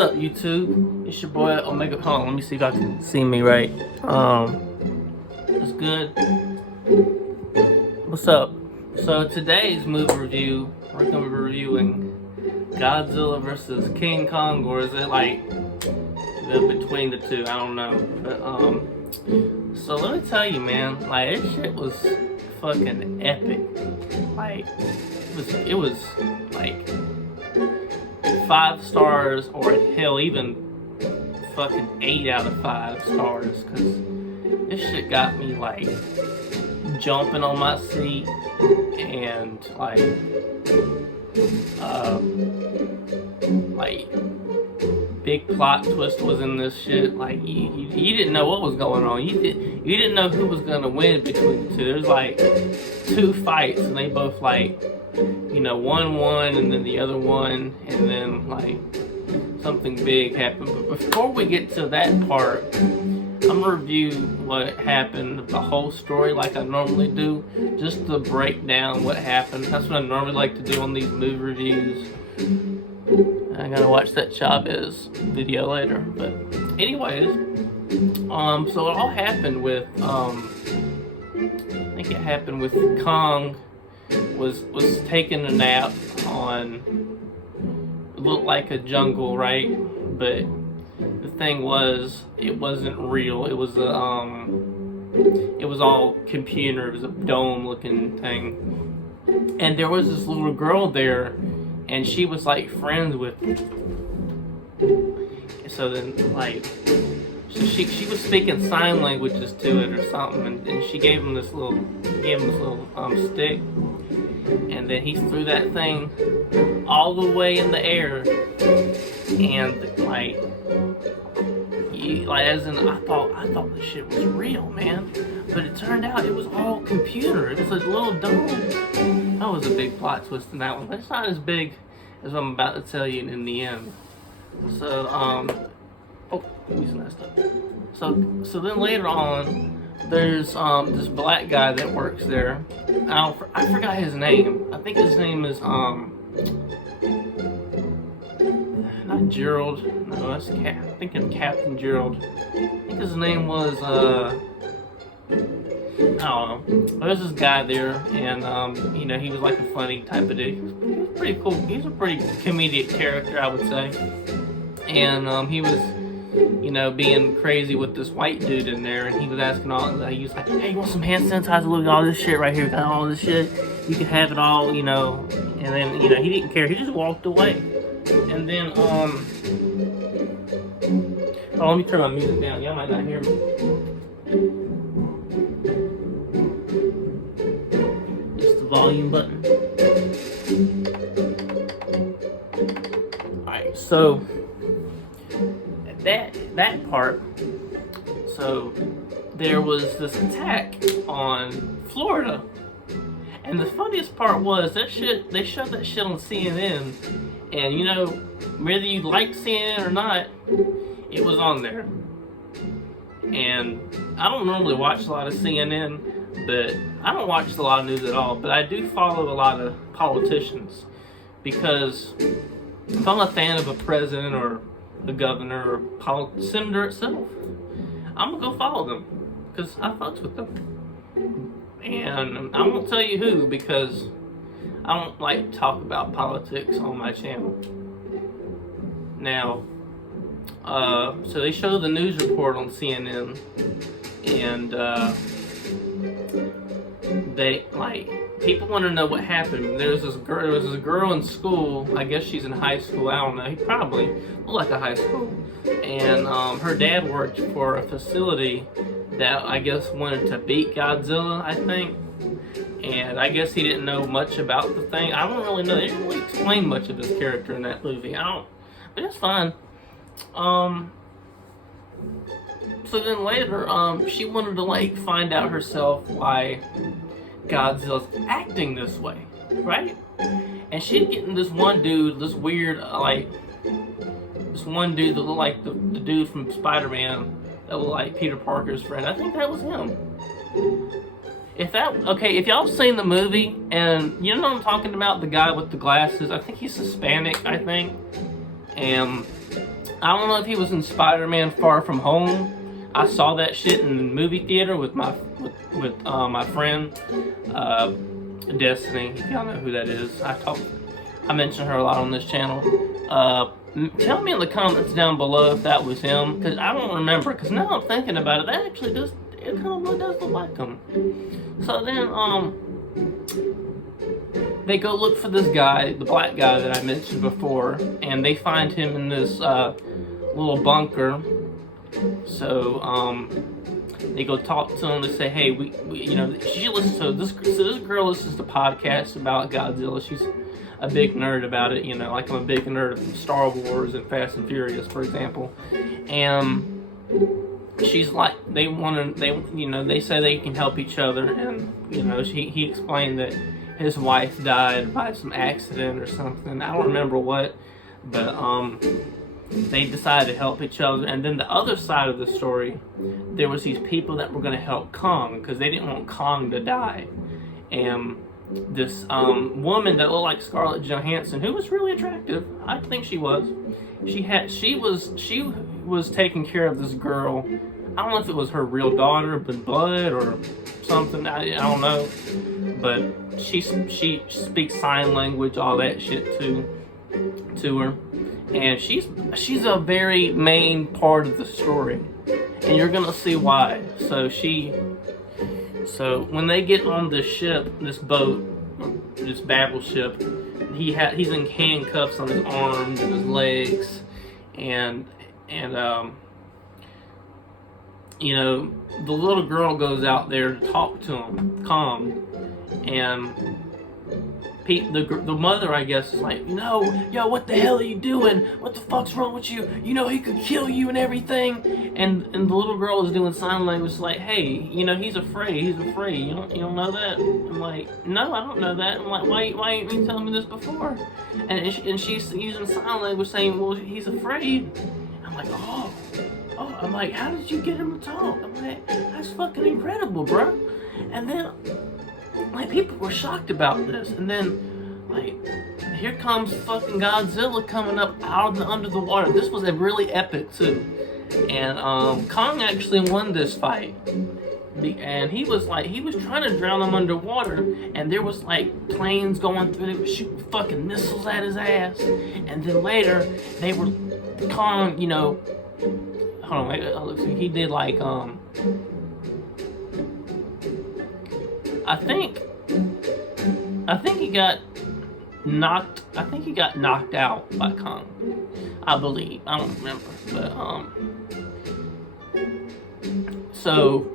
up, YouTube? It's your boy Omega. Hold on, let me see if I can see me right. It's good. What's up? So today's movie review, we're gonna be reviewing Godzilla versus King Kong, or is it like between the two? I don't know. But so let me tell you, man, like this shit was fucking epic. Like it was like 5 stars, or hell, even fucking 8 out of 5 stars, because this shit got me like jumping on my seat, and like big plot twist was in this shit. Like you didn't know what was going on. You didn't know who was gonna win between the two. There's like 2 fights, and they both like, you know, one won and then the other one, and then like something big happened. But before we get to that part, I'm gonna review what happened, the whole story, like I normally do, just to break down what happened. That's what I normally like to do on these movie reviews. I gotta watch that Chavez video later. But anyways, so it all happened with I think it happened with Kong was taking a nap on, it looked like a jungle, right? But the thing was, it wasn't real. It was it was all computer. It was a dome looking thing, and there was this little girl there, and she was like friends with him. So then like, so she was speaking sign languages to it or something, and she gave him this little stick, and then he threw that thing all the way in the air, and like as in, I thought this shit was real, man, but it turned out it was all computer. It was a little dome. That was a big plot twist in that one, but it's not as big as I'm about to tell you in the end. So oh, he's messed up. So then later on, there's this black guy that works there. I forgot his name. I think his name is not Gerald. No, that's I'm thinking Captain Gerald. I think his name was I don't know. There's this guy there, and you know, he was like a funny type of dude. He was pretty cool. He's a pretty comedic character, I would say. And he was, you know, being crazy with this white dude in there, and he was asking all. He was like, "Hey, you want some hand sanitizer? Look at all this shit right here. Got all this shit. You can have it all, you know." And then, you know, he didn't care. He just walked away. And then oh, let me turn my music down. Y'all might not hear me. It's the volume button. Alright, so that part, so there was this attack on Florida, and the funniest part was that shit, they showed that shit on CNN, and you know, whether you like CNN or not, it was on there. And I don't normally watch a lot of CNN, but I don't watch a lot of news at all, but I do follow a lot of politicians, because if I'm a fan of a president or a governor or senator itself, I'm gonna go follow them, because I fucks with them. And I won't tell you who, because I don't like to talk about politics on my channel. Now, so they show the news report on CNN, and they like, people want to know what happened. There was this girl in school. I guess she's in high school. I don't know. He probably looked like a high school. And her dad worked for a facility that I guess wanted to beat Godzilla, I think. And I guess he didn't know much about the thing. I don't really know. They didn't really explain much of his character in that movie. But it's fine. So then later, she wanted to like find out herself why Godzilla's acting this way, right? And she'd getting this one dude, this weird, this one dude that looked like the dude from Spider-Man, that looked like Peter Parker's friend. I think that was him. If y'all seen the movie, and you know what I'm talking about, the guy with the glasses, I think he's Hispanic, I think. And I don't know if he was in Spider-Man Far From Home. I saw that shit in the movie theater with my friend Destiny. If y'all know who that is, I mention her a lot on this channel. Tell me in the comments down below if that was him, because I don't remember. Because now I'm thinking about it, that actually does. It kind of does look like him. So then they go look for this guy, the black guy that I mentioned before, and they find him in this little bunker. So they go talk to him. They say, "Hey, we you know, she listens to this. So this girl listens to podcasts about Godzilla. She's a big nerd about it. You know, like I'm a big nerd of Star Wars and Fast and Furious, for example. And she's like, they say they can help each other. And you know, he explained that his wife died by some accident or something. I don't remember what, but they decided to help each other. And then the other side of the story, there was these people that were going to help Kong because they didn't want Kong to die. And this woman that looked like Scarlett Johansson, who was really attractive, I think she was. She was taking care of this girl. I don't know if it was her real daughter, but blood or something. I don't know. But she speaks sign language, all that shit to her. And she's a very main part of the story, and you're gonna see why. So when they get on this ship, this boat, this battleship, he's in handcuffs on his arms and his legs, and you know, the little girl goes out there to talk to him, Kong, and the mother, I guess, is like, no, yo, what the hell are you doing? What the fuck's wrong with you? You know he could kill you and everything. And the little girl is doing sign language, like, hey, you know, he's afraid. You don't know that? I'm like, no, I don't know that. I'm like, why ain't you telling me this before? And she's using sign language, saying, well, he's afraid. I'm like, oh, I'm like, how did you get him to talk? I'm like, that's fucking incredible, bro. And then, like, people were shocked about this, and then, like, here comes fucking Godzilla coming up out of under the water. This was a really epic too, and Kong actually won this fight, and he was trying to drown him underwater, and there was like planes going through, they were shooting fucking missiles at his ass, and then later they were Kong, you know, hold on, wait, he did like I think he got knocked out by Kong. I believe. I don't remember. But so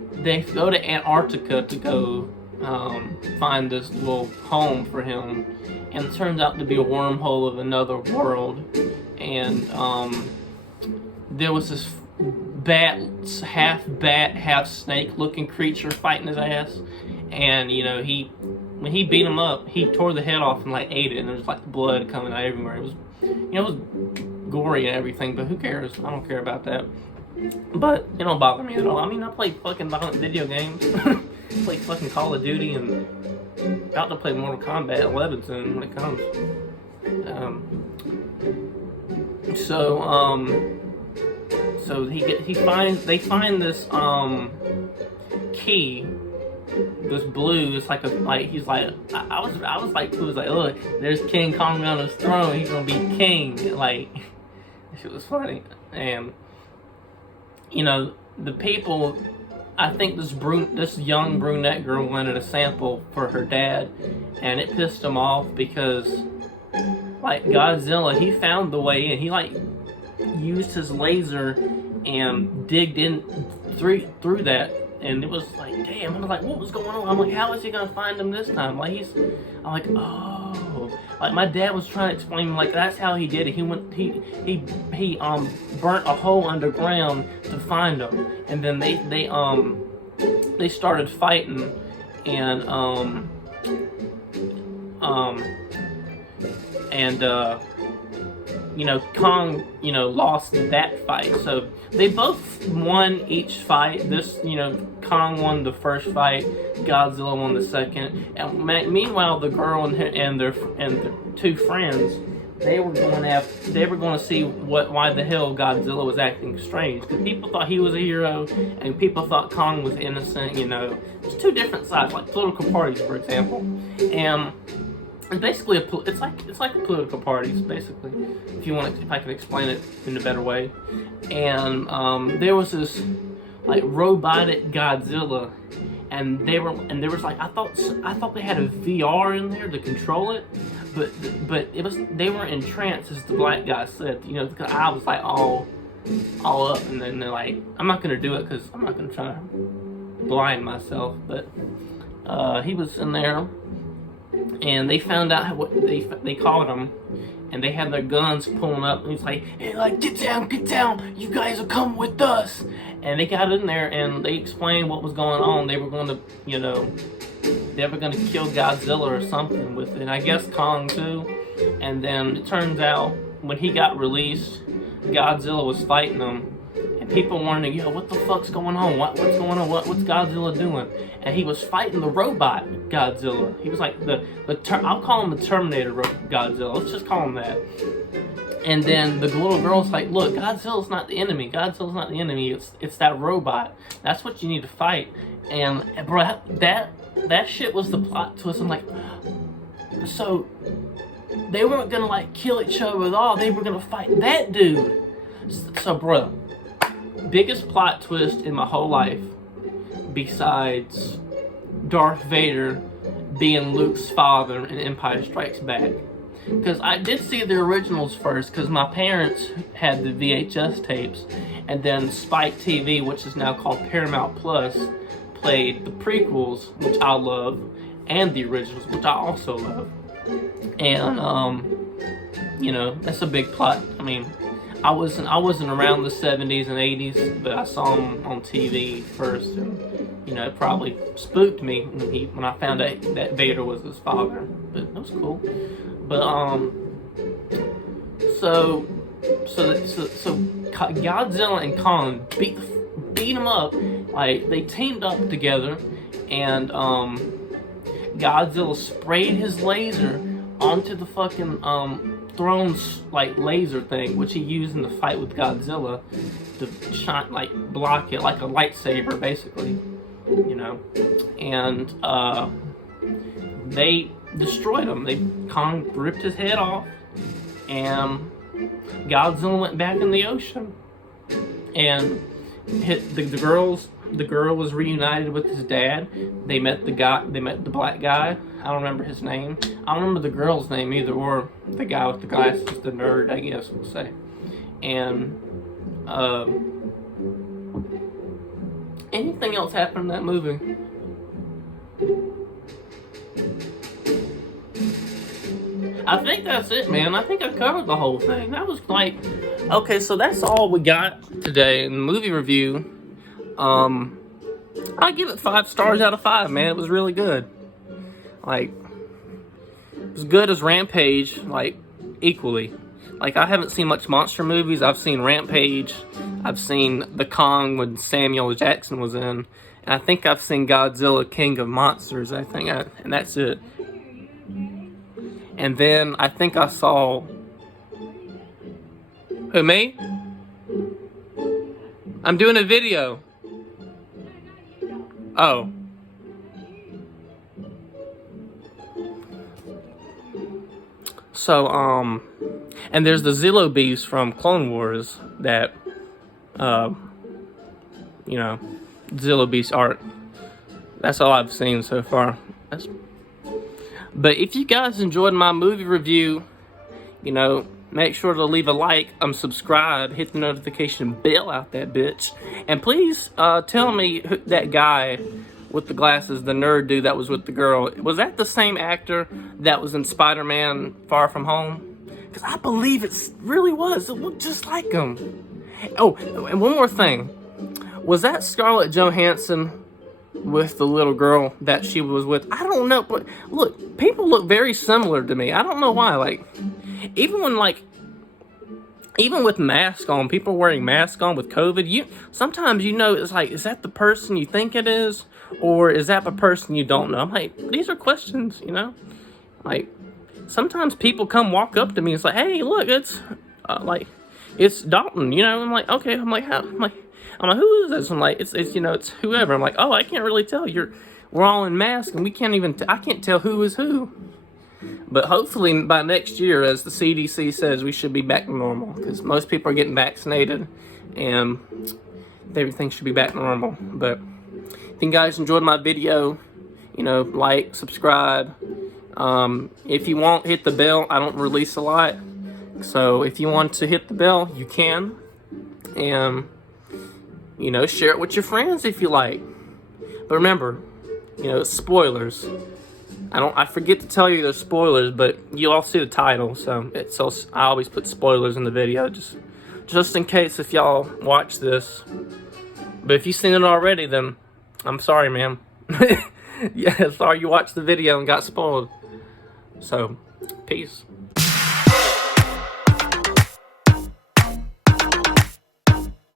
they go to Antarctica to go find this little home for him, and it turns out to be a wormhole of another world. And there was this half bat, half snake looking creature fighting his ass, and you know, when he beat him up, he tore the head off and like ate it, and there was like blood coming out everywhere. It was, you know, it was gory and everything, but who cares? I don't care about that. But it don't bother me at all. I mean, I play fucking violent video games. Play fucking Call of Duty, and about to play Mortal Kombat 11 soon when it comes. So they find this key, this blue. It's like he's like, I was like, who was like, look, there's King Kong on his throne. He's gonna be king. Like, shit was funny. And you know, the people, I think this young brunette girl wanted a sample for her dad, and it pissed him off because, like, Godzilla, he found the way in. He like used his laser and digged in through that, and it was like, damn. I was like, what was going on? I'm like, how is he gonna find him this time? Like, I'm like, oh, like my dad was trying to explain, like, that's how he did it. He burnt a hole underground to find him, and then they started fighting, and you know, Kong, you know, lost that fight. So they both won each fight. This, you know, Kong won the first fight, Godzilla won the second. And meanwhile, the girl and their two friends, they were going to see why the hell Godzilla was acting strange, because people thought he was a hero and people thought Kong was innocent. You know, it's two different sides, like political parties, for example, and basically it's like political parties, basically, if I can explain it in a better way. And there was this like robotic Godzilla, and there was like I thought they had a VR in there to control it, but they were in trance, as the black guy said. You know, because I was like all up, and then they're like, I'm not gonna do it because I'm not gonna try to blind myself, but he was in there, and they found out what they caught him, and they had their guns pulling up, and he's like, hey, like, get down, you guys are coming with us. And they got in there, and they explained what was going on. They were going to, you know, they were going to kill Godzilla or something with it, and I guess Kong too. And then it turns out, when he got released, Godzilla was fighting him, and people wanted to, yo, what the fuck's going on? What's going on? What's Godzilla doing? And he was fighting the robot Godzilla. He was like I'll call him the Terminator Godzilla. Let's just call him that. And then the little girl's like, look, Godzilla's not the enemy. Godzilla's not the enemy. It's that robot. That's what you need to fight. And bro, that shit was the plot twist. I'm like, so they weren't gonna like kill each other at all. They were gonna fight that dude. So bro, biggest plot twist in my whole life, besides Darth Vader being Luke's father in Empire Strikes Back. Because I did see the originals first, because my parents had the VHS tapes, and then Spike TV, which is now called Paramount Plus, played the prequels, which I love, and the originals, which I also love. And you know, that's a big plot. I mean, I wasn't around the 70s and 80s, but I saw him on TV first, and you know, it probably spooked me when I found out that Vader was his father. But it was cool. But so Godzilla and Kong beat him up. Like, they teamed up together, and Godzilla sprayed his laser onto the fucking throne's like laser thing, which he used in the fight with Godzilla to shine, like, block it like a lightsaber, basically. You know, and they destroyed him. Kong ripped his head off, and Godzilla went back in the ocean, and the girl was reunited with his dad. They met the black guy. I don't remember his name. I don't remember the girl's name either, or the guy with the glasses, the nerd, I guess we'll say. And anything else happened in that movie? I think that's it, man. I think I covered the whole thing. That was like, okay, so that's all we got today in the movie review. I give it 5 stars out of 5, man. It was really good. Like, as good as Rampage, like, equally. Like, I haven't seen much monster movies. I've seen Rampage. I've seen The Kong when Samuel Jackson was in. And I think I've seen Godzilla, King of Monsters, and that's it. And then I think I saw... Who, me? I'm doing a video. Oh. So, and there's the Zillo Beast from Clone Wars that, you know, Zillo Beast art. That's all I've seen so far. But if you guys enjoyed my movie review, you know, make sure to leave a like, subscribe, hit the notification bell out that bitch. And please tell me who, that guy with the glasses, the nerd dude that was with the girl, was that the same actor that was in Spider-Man Far From Home? Because I believe it really was. It looked just like him. Oh, and one more thing. Was that Scarlett Johansson with the little girl that she was with? I don't know, but look, people look very similar to me. I don't know why. Like, even with masks on, people wearing masks on with COVID, sometimes you know, it's like, is that the person you think it is, or is that the person you don't know? I'm like, these are questions, you know? Like, sometimes people come walk up to me and say, hey, look, it's like, it's Dalton, you know. I'm like, okay. I'm like, how? I'm like, who is this? I'm like, it's you know, it's whoever. I'm like, oh, I can't really tell. We're all in masks, and we can't even. I can't tell who is who. But hopefully by next year, as the CDC says, we should be back to normal, because most people are getting vaccinated, and everything should be back to normal. But if you guys enjoyed my video, you know, like, subscribe. If you want, hit the bell. I don't release a lot, so if you want to hit the bell, you can. And, you know, share it with your friends if you like. But remember, you know, spoilers. I forget to tell you there's spoilers, but you all see the title, so I always put spoilers in the video, just in case if y'all watch this. But if you've seen it already, then I'm sorry, ma'am. Yeah, sorry you watched the video and got spoiled. So, peace.